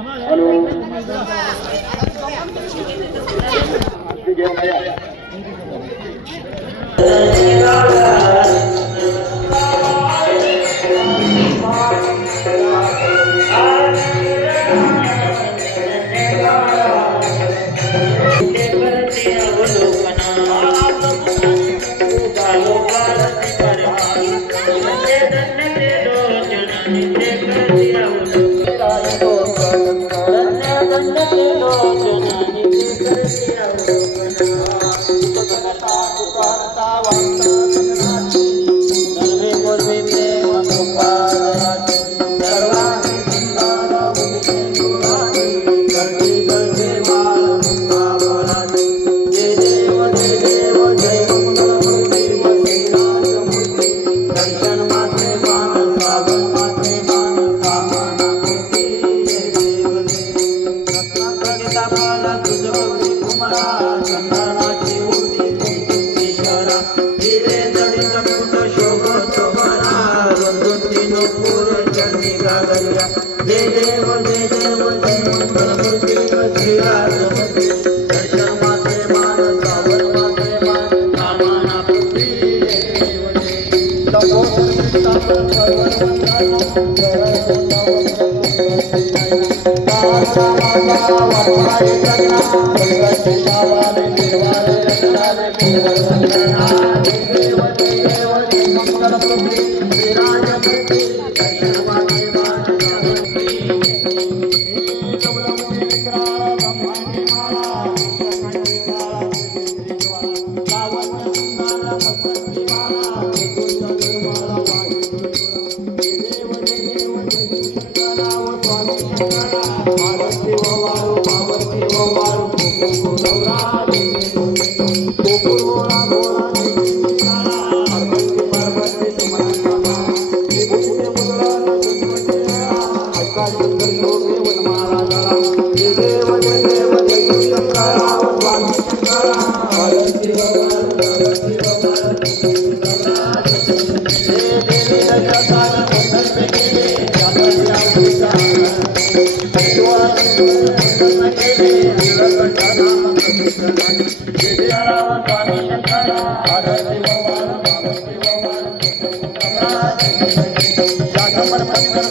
Hello Thank you. वंदते लोकनाने करते अवलोकना జగద్గురు కుమార దేవాలయ దేవాలయ దేవాలయ దేవాలయ ஜாகபர் பந்தர்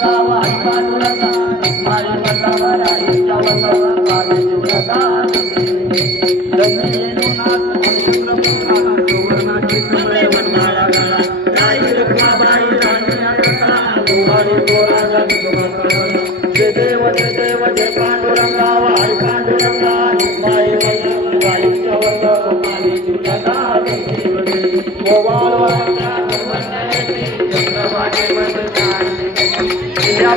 Thank you.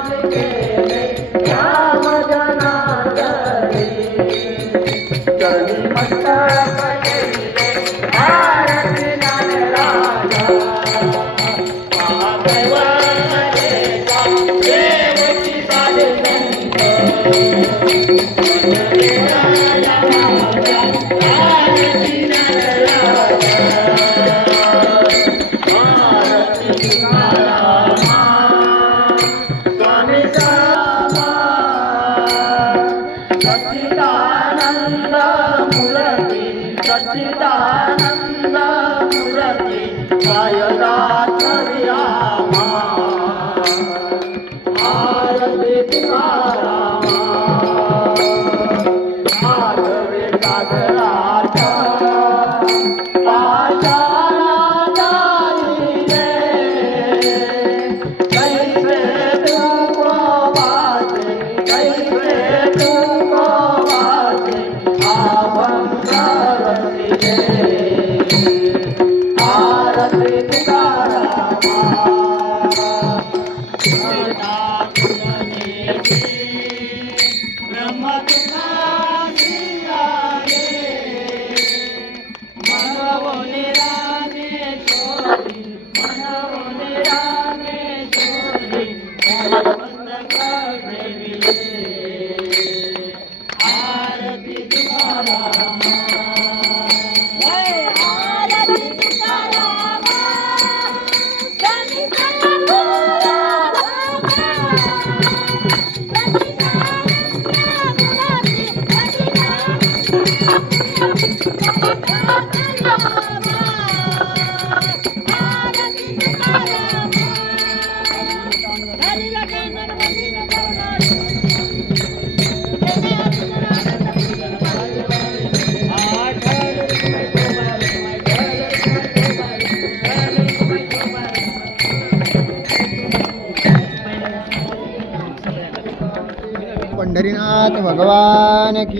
ಮಾತಿಗೆ Amen. ભગવાન કી